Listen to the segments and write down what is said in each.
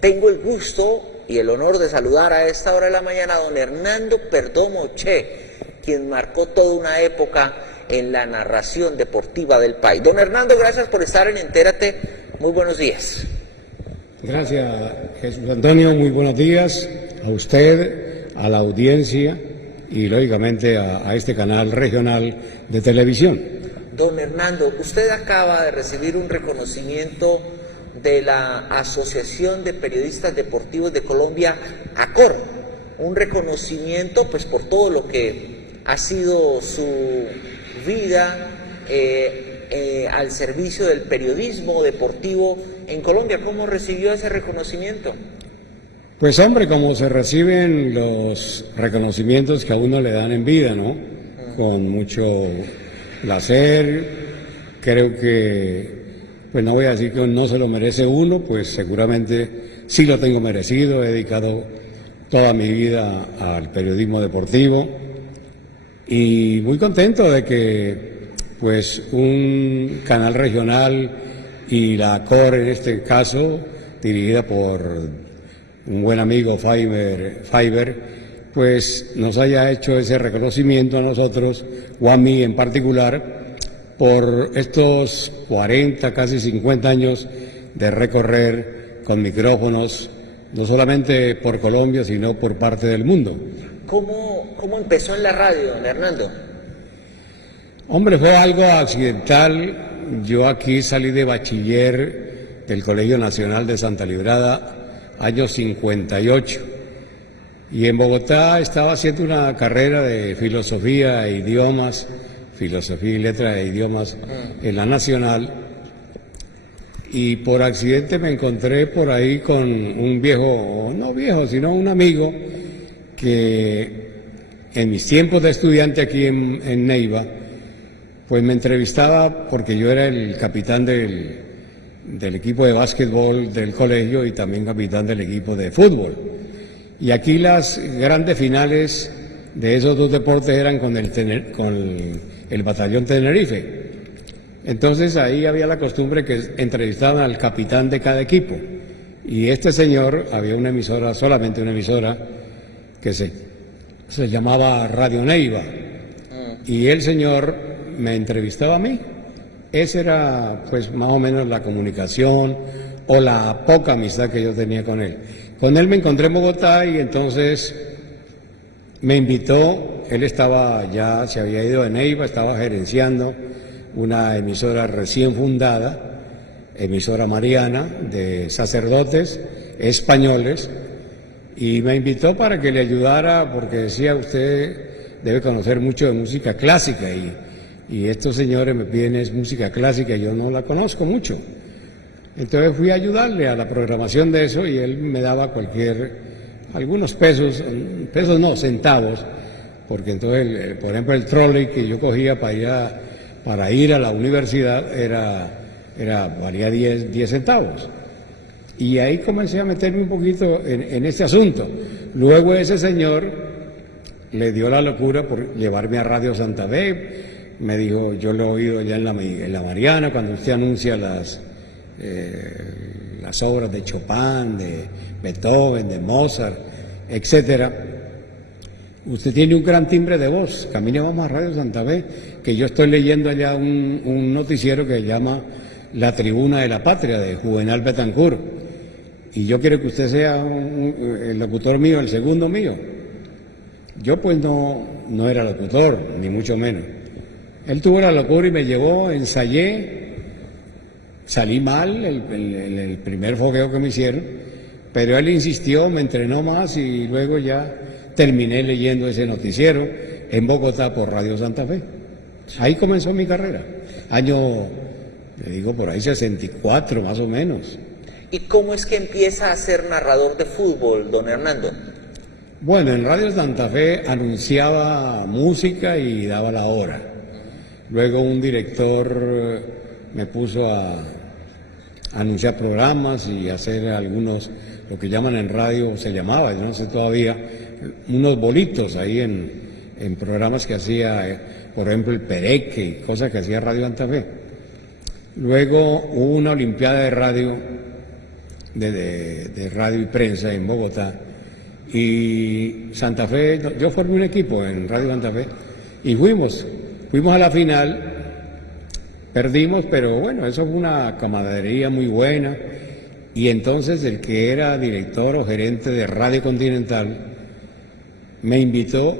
Tengo el gusto y el honor de saludar a esta hora de la mañana a don Hernando Perdomo Che, quien marcó toda una época en la narración deportiva del país. Don Hernando, gracias por estar en Entérate. Muy buenos días. Gracias, Jesús Antonio. Muy buenos días a usted, a la audiencia y, lógicamente, a este canal regional de televisión. Don Hernando, usted acaba de recibir un reconocimiento de la Asociación de Periodistas Deportivos de Colombia, ACOR, un reconocimiento pues por todo lo que ha sido su vida al servicio del periodismo deportivo en Colombia. ¿Cómo recibió ese reconocimiento? Pues hombre, como se reciben los reconocimientos que a uno le dan en vida, ¿no? Con mucho placer. Creo que, pues no voy a decir que no se lo merece uno, pues seguramente sí lo tengo merecido. He dedicado toda mi vida al periodismo deportivo y muy contento de que pues un canal regional y la ACOR en este caso, dirigida por un buen amigo Fiber, pues nos haya hecho ese reconocimiento a nosotros, o a mí en particular, por estos 40, casi 50 años de recorrer con micrófonos, no solamente por Colombia, sino por parte del mundo. ¿Cómo empezó en la radio, don Hernando? Hombre, fue algo accidental. Yo aquí salí de bachiller del Colegio Nacional de Santa Librada, año 58. Y en Bogotá estaba haciendo una carrera de filosofía e idiomas, filosofía y letras e idiomas en la Nacional. Y por accidente me encontré por ahí con un viejo, no viejo, sino un amigo que en mis tiempos de estudiante aquí en Neiva, pues me entrevistaba porque yo era el capitán del equipo de básquetbol del colegio y también capitán del equipo de fútbol. Y aquí las grandes finales de esos dos deportes eran con el batallón Tenerife. Entonces ahí había la costumbre que entrevistaban al capitán de cada equipo. Y este señor, había una emisora, solamente una emisora, que se llamaba Radio Neiva. Y el señor me entrevistaba a mí. Esa era pues más o menos la comunicación o la poca amistad que yo tenía con él. Con él me encontré en Bogotá y entonces me invitó. Él estaba ya, se había ido de Neiva, estaba gerenciando una emisora recién fundada, emisora mariana de sacerdotes españoles, y me invitó para que le ayudara porque decía: usted debe conocer mucho de música clásica y estos señores me piden es música clásica y yo no la conozco mucho. Entonces fui a ayudarle a la programación de eso y él me daba algunos pesos no, centavos, porque entonces, por ejemplo, el trolley que yo cogía para ir a la universidad valía 10 centavos. Y ahí comencé a meterme un poquito en este asunto. Luego ese señor le dio la locura por llevarme a Radio Santa Fe. Me dijo: yo lo he oído ya en la Mariana, cuando usted anuncia las obras de Chopin, de Beethoven, de Mozart, etcétera. Usted tiene un gran timbre de voz. Camine, vamos a Radio Santa Fe, que yo estoy leyendo allá un noticiero que se llama La Tribuna de la Patria, de Juvenal Betancourt. Y yo quiero que usted sea el locutor mío, el segundo mío. Yo pues no era locutor, ni mucho menos. Él tuvo la locura y me llevó, ensayé, salí mal el primer fogueo que me hicieron, pero él insistió, me entrenó más y luego ya terminé leyendo ese noticiero en Bogotá por Radio Santa Fe. Ahí comenzó mi carrera, año, le digo, por ahí 64 más o menos. ¿Y cómo es que empieza a ser narrador de fútbol, don Hernando? Bueno, en Radio Santa Fe anunciaba música y daba la hora. Luego un director me puso a anunciar programas y hacer algunos, lo que llaman en radio, se llamaba, yo no sé todavía, unos bolitos ahí en programas que hacía, por ejemplo, el Pereque y cosas que hacía Radio Santa Fe. Luego hubo una olimpiada de radio de radio y prensa en Bogotá. Y Santa Fe, yo formé un equipo en Radio Santa Fe y fuimos a la final, perdimos, pero bueno, eso fue una camaradería muy buena. Y entonces el que era director o gerente de Radio Continental me invitó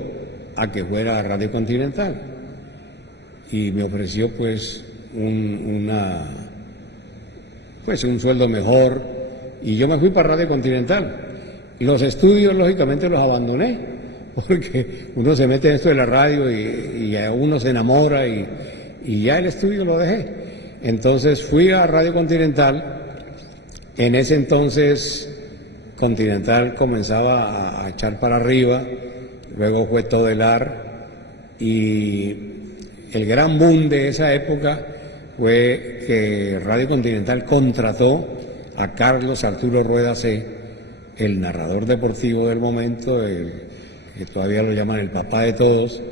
a que fuera a Radio Continental y me ofreció pues un sueldo mejor y yo me fui para Radio Continental. Los estudios lógicamente los abandoné porque uno se mete en esto de la radio y uno se enamora y ya el estudio lo dejé. Entonces fui a Radio Continental. En ese entonces Continental comenzaba a echar para arriba, luego fue Todelar y el gran boom de esa época fue que Radio Continental contrató a Carlos Arturo Rueda C., el narrador deportivo del momento, que todavía lo llaman el papá de todos,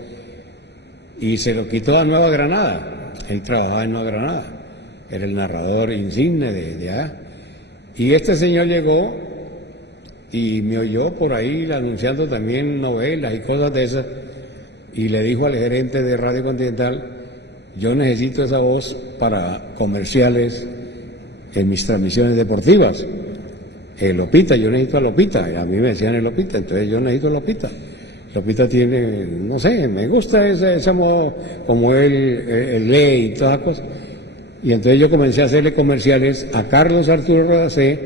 y se lo quitó a Nueva Granada. Él trabajaba en Nueva Granada, era el narrador insigne de allá. Y este señor llegó y me oyó por ahí anunciando también novelas y cosas de esas y le dijo al gerente de Radio Continental, yo necesito esa voz para comerciales en mis transmisiones deportivas. El Lopita, yo necesito a Lopita, y a mí me decían el Lopita, entonces yo necesito a Lopita. Lopita tiene, no sé, me gusta ese modo como él lee y todas las cosas. Y entonces yo comencé a hacerle comerciales a Carlos Arturo Rueda C.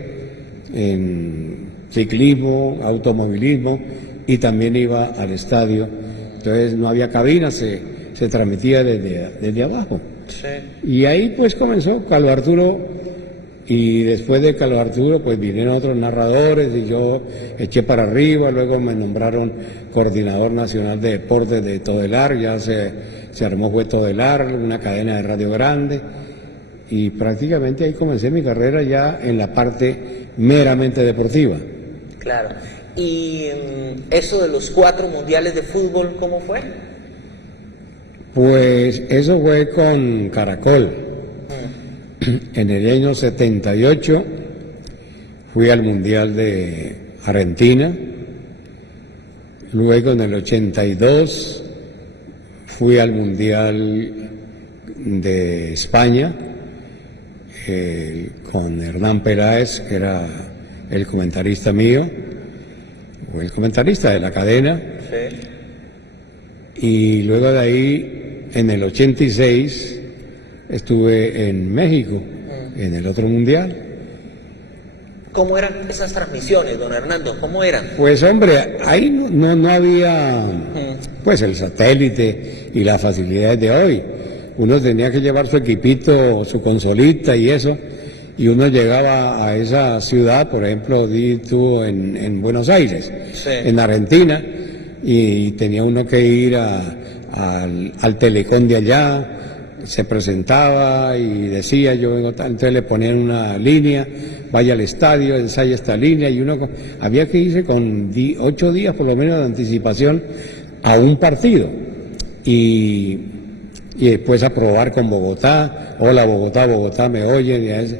en ciclismo, automovilismo y también iba al estadio. Entonces no había cabina, se transmitía desde abajo. Sí. Y ahí pues comenzó Carlos Arturo y después de Carlos Arturo pues vinieron otros narradores y yo eché para arriba, luego me nombraron coordinador nacional de deportes de Todelar, ya se armó fue Todelar, una cadena de radio grande. Y prácticamente ahí comencé mi carrera ya en la parte meramente deportiva. Claro. ¿Y eso de los 4 mundiales de fútbol, cómo fue? Pues eso fue con Caracol. En el año 78 fui al Mundial de Argentina, luego en el 82 fui al Mundial de España, con Hernán Peláez, que era el comentarista mío, o el comentarista de la cadena. Sí. Y luego de ahí, en el 86, estuve en México, en el otro mundial. ¿Cómo eran esas transmisiones, don Hernando? ¿Cómo eran? Pues hombre, ahí no había pues el satélite y las facilidades de hoy. Uno tenía que llevar su equipito, su consolita y eso, y uno llegaba a esa ciudad, por ejemplo, estuvo en Buenos Aires, sí, en Argentina, y tenía uno que ir al Telecom de allá, se presentaba y decía, yo vengo tal, entonces le ponían una línea, vaya al estadio, ensaya esta línea, y uno había que irse con 8 días por lo menos de anticipación a un partido, y después a probar con Bogotá, hola Bogotá, me oyen,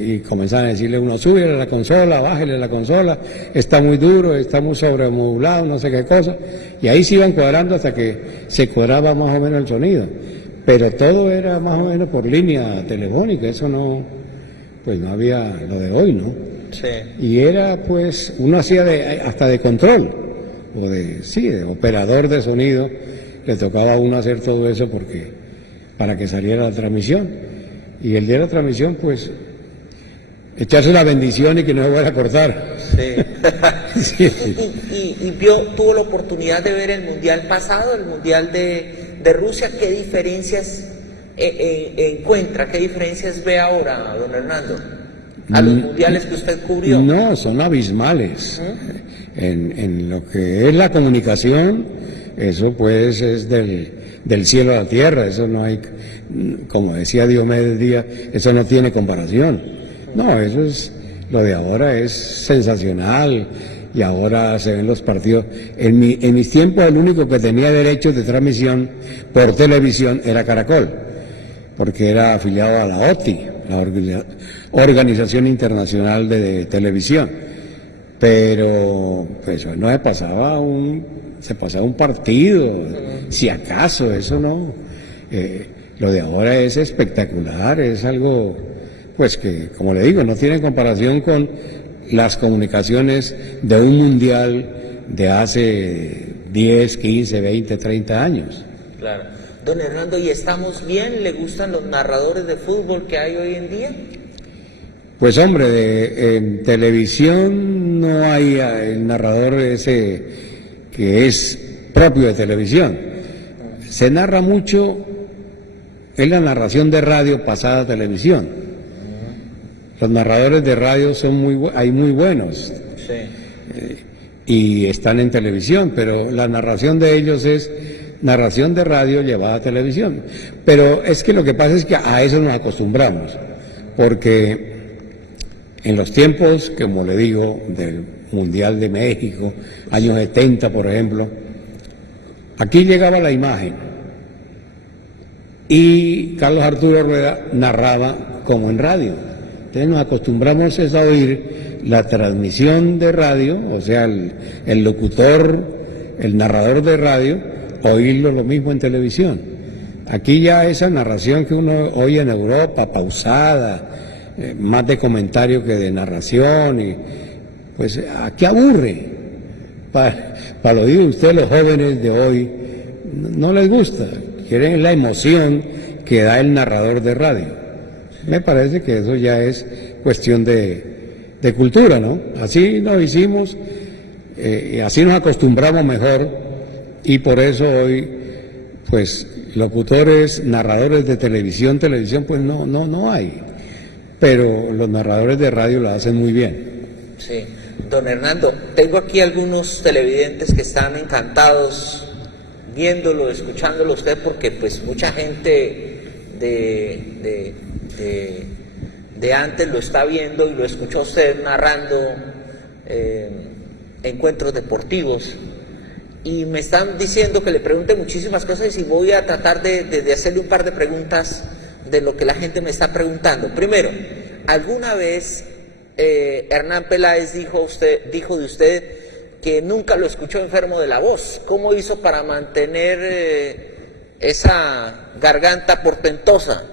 y comenzaban a decirle uno, súbele a la consola, bájele a la consola, está muy duro, está muy sobremodulado, no sé qué cosa, y ahí se iban cuadrando hasta que se cuadraba más o menos el sonido, pero todo era más o menos por línea telefónica, eso no había lo de hoy, ¿no? Sí. Y era pues, uno hacía hasta de control, o de operador de sonido, le tocaba a uno hacer todo eso para que saliera la transmisión. Y el día de la transmisión, pues, echarse la bendición y que no se vuelva a cortar. Sí. Sí, sí. ¿Y tuvo la oportunidad de ver el mundial pasado, el mundial de Rusia? ¿Qué diferencias encuentra? ¿Qué diferencias ve ahora, don Hernando? ¿A los mundiales que usted cubrió? No, son abismales. En lo que es la comunicación, eso pues es del cielo a la tierra, eso no hay, como decía Diomedes Díaz, eso no tiene comparación. No, eso es, lo de ahora es sensacional y ahora se ven los partidos. En mis tiempos el único que tenía derechos de transmisión por televisión era Caracol, porque era afiliado a la OTI, la Organización Internacional de Televisión. Pero pues no se pasaba un partido, si acaso, eso no. Lo de ahora es espectacular, es algo pues que, como le digo, no tiene comparación con las comunicaciones de un mundial de hace 10, 15, 20, 30 años. Claro. Don Hernando, ¿y estamos bien? ¿Le gustan los narradores de fútbol que hay hoy en día? Pues hombre, en televisión no hay el narrador ese que es propio de televisión. Se narra mucho, es la narración de radio pasada a televisión. Los narradores de radio hay muy buenos. Sí. Y están en televisión, pero la narración de ellos es narración de radio llevada a televisión. Pero es que lo que pasa es que a eso nos acostumbramos, porque en los tiempos, como le digo, del Mundial de México, años 70, por ejemplo, aquí llegaba la imagen y Carlos Arturo Rueda narraba como en radio. Entonces nos acostumbramos a oír la transmisión de radio, o sea, el locutor, el narrador de radio, oírlo lo mismo en televisión. Aquí ya esa narración que uno oye en Europa, pausada, más de comentario que de narración, y pues aquí aburre. Para el oído de ustedes, los jóvenes de hoy, no les gusta, quieren la emoción que da el narrador de radio. Me parece que eso ya es cuestión de cultura, ¿no? Así nos hicimos, y así nos acostumbramos mejor, y por eso hoy, pues, locutores, narradores de televisión, pues no hay. Pero los narradores de radio lo hacen muy bien. Sí. Don Hernando, tengo aquí algunos televidentes que están encantados viéndolo, escuchándolo usted, porque pues mucha gente de antes lo está viendo y lo escuchó usted narrando encuentros deportivos, y me están diciendo que le pregunte muchísimas cosas, y voy a tratar de hacerle un par de preguntas de lo que la gente me está preguntando. Primero, ¿alguna vez Hernán Peláez dijo de usted que nunca lo escuchó enfermo de la voz? ¿Cómo hizo para mantener esa garganta portentosa?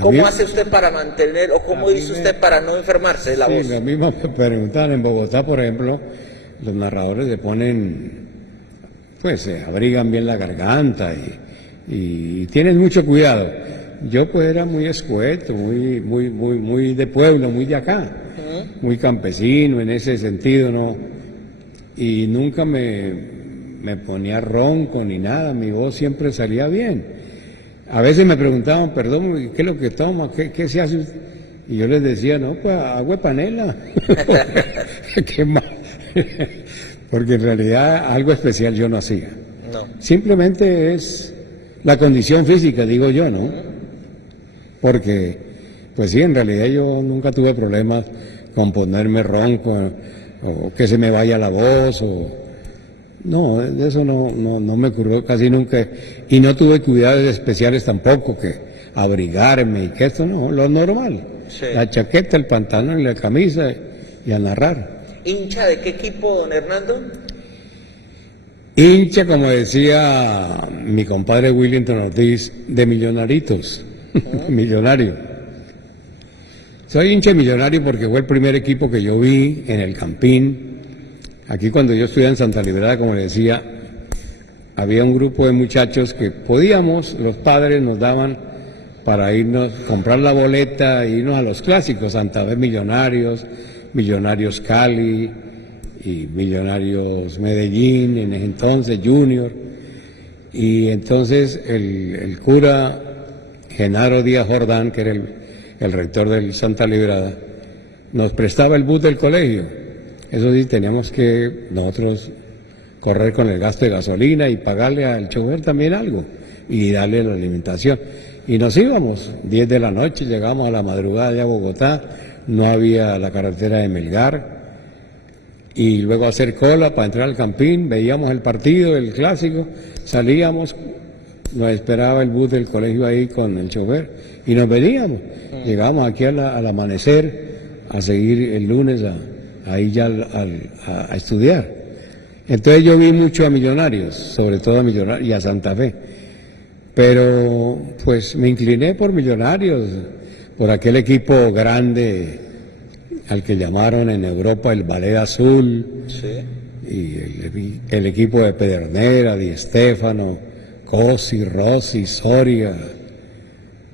¿Cómo hace usted para mantener, o cómo hizo usted para no enfermarse de la voz? A mí me preguntan en Bogotá, por ejemplo, los narradores le ponen, pues se abrigan bien la garganta y tienen mucho cuidado. Yo pues era muy escueto, muy de pueblo, muy de acá, muy campesino en ese sentido, ¿no? Y nunca me ponía ronco ni nada, mi voz siempre salía bien. A veces me preguntaban, perdón, ¿qué es lo que toma? ¿Qué se hace? Y yo les decía, no, pues agua de panela. ¿Qué más? Porque en realidad algo especial yo no hacía. No. Simplemente es la condición física, digo yo, ¿no? Porque, pues sí, en realidad yo nunca tuve problemas con ponerme ronco o que se me vaya la voz no, de eso no me ocurrió casi nunca, y no tuve cuidados especiales tampoco, que abrigarme y que esto no, lo normal, sí. La chaqueta, el pantalón y la camisa y a narrar. ¿Hincha de qué equipo, don Hernando? Hincha, como decía mi compadre Willington Ortiz, de Millonaritos, Millonario. Soy hincha Millonario porque fue el primer equipo que yo vi en el Campín. Aquí cuando yo estudiaba en Santa Librada, como le decía, había un grupo de muchachos que los padres nos daban para irnos, comprar la boleta e irnos a los clásicos, Santa Fe Millonarios, Millonarios Cali y Millonarios Medellín, en ese entonces Junior. Y entonces el cura Genaro Díaz Jordán, que era el rector del Santa Librada, nos prestaba el bus del colegio. Eso sí, teníamos que nosotros correr con el gasto de gasolina y pagarle al chofer también algo y darle la alimentación. Y nos íbamos, 10 de la noche, llegábamos a la madrugada allá a Bogotá, no había la carretera de Melgar, y luego hacer cola para entrar al Campín, veíamos el partido, el clásico, salíamos nos esperaba el bus del colegio ahí con el chofer y nos veníamos. Llegamos aquí al amanecer a seguir el lunes ahí ya a estudiar. Entonces yo vi mucho a Millonarios, sobre todo a Millonarios y a Santa Fe, pero pues me incliné por Millonarios, por aquel equipo grande al que llamaron en Europa el Ballet Azul, Sí. y el equipo de Pedernera, Di Stéfano, Cosi, Rossi, Soria,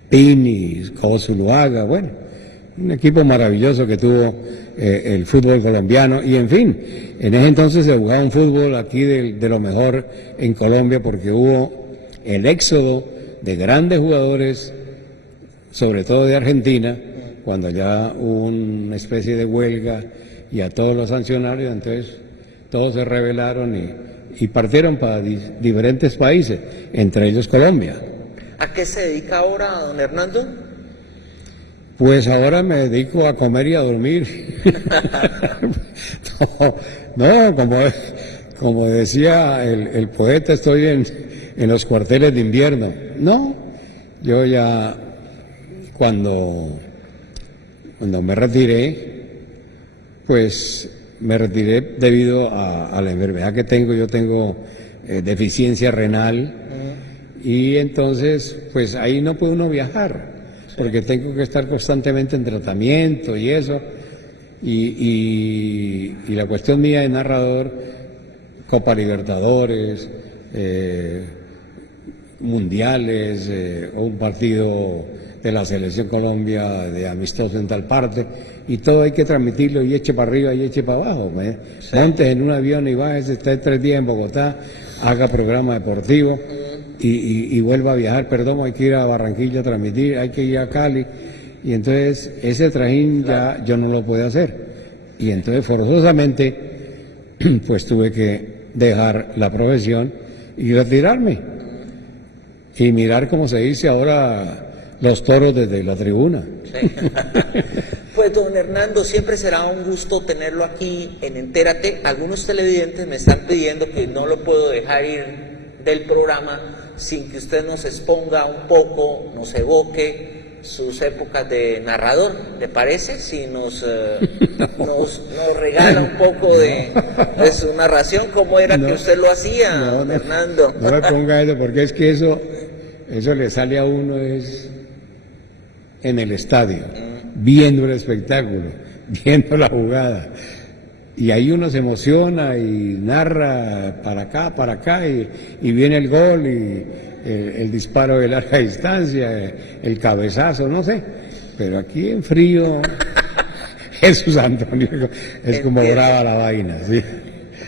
Pini, Zuluaga, bueno, un equipo maravilloso que tuvo el fútbol colombiano, y en fin, en ese entonces se jugaba un fútbol aquí de lo mejor en Colombia, porque hubo el éxodo de grandes jugadores, sobre todo de Argentina, cuando ya hubo una especie de huelga y a todos los sancionarios, entonces todos se rebelaron y partieron para diferentes países, entre ellos Colombia. ¿A qué se dedica ahora, don Hernando? Pues ahora me dedico a comer y a dormir. No, como decía el poeta, estoy en los cuarteles de invierno. No, yo ya cuando me retiré, pues me retiré debido a la enfermedad que tengo. Yo tengo deficiencia renal y entonces pues ahí no puede uno viajar, porque tengo que estar constantemente en tratamiento y eso, y la cuestión mía de narrador, Copa Libertadores, mundiales, un partido de la Selección Colombia de amistoso en tal parte, y todo hay que transmitirlo, y eche para arriba y eche para abajo. Montes en un avión y bájese, esté 3 días en Bogotá, haga programa deportivo y vuelva a viajar, perdón, hay que ir a Barranquilla a transmitir, hay que ir a Cali, y entonces ese trajín ya yo no lo puedo hacer, y entonces forzosamente pues tuve que dejar la profesión y retirarme y mirar, como se dice ahora, los toros desde la tribuna. Sí. Pues don Hernando, siempre será un gusto tenerlo aquí en Entérate. Algunos televidentes me están pidiendo que no lo puedo dejar ir del programa sin que usted nos exponga un poco, nos evoque sus épocas de narrador. ¿Le parece? Si nos regala un poco de su narración, ¿cómo era que usted lo hacía, don Hernando? No me ponga eso, porque es que eso le sale a uno es en el estadio, viendo el espectáculo, viendo la jugada, y ahí uno se emociona y narra para acá, y viene el gol y el disparo de larga distancia, el cabezazo, no sé, pero aquí en frío Jesús Antonio es como brava la vaina, ¿sí?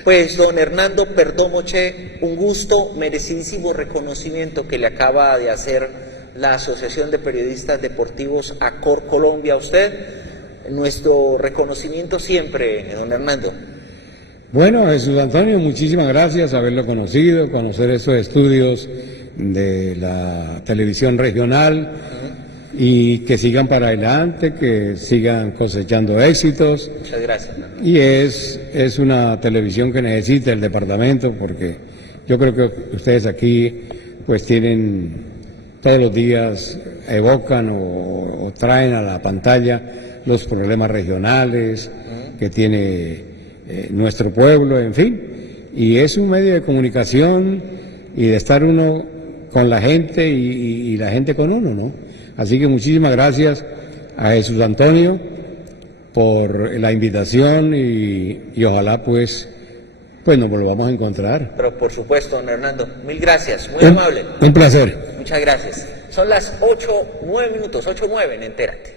Pues don Hernando Perdomo Che, un gusto, merecidísimo reconocimiento que le acaba de hacer la Asociación de Periodistas Deportivos ACOR Colombia a usted. Nuestro reconocimiento siempre, don Hernando. Bueno, Jesús Antonio, muchísimas gracias, haberlo conocido, conocer estos estudios de la televisión regional, y que sigan para adelante, que sigan cosechando éxitos. Muchas gracias. Y es una televisión que necesita el departamento, porque yo creo que ustedes aquí pues tienen todos los días, evocan o traen a la pantalla los problemas regionales que tiene nuestro pueblo, en fin, y es un medio de comunicación y de estar uno con la gente y la gente con uno, ¿no? Así que muchísimas gracias a Jesús Antonio por la invitación y ojalá pues nos volvamos a encontrar. Pero por supuesto, don Hernando, mil gracias, muy amable. Un placer. Muchas gracias. Son las 8:09, 8:09 en Entérate.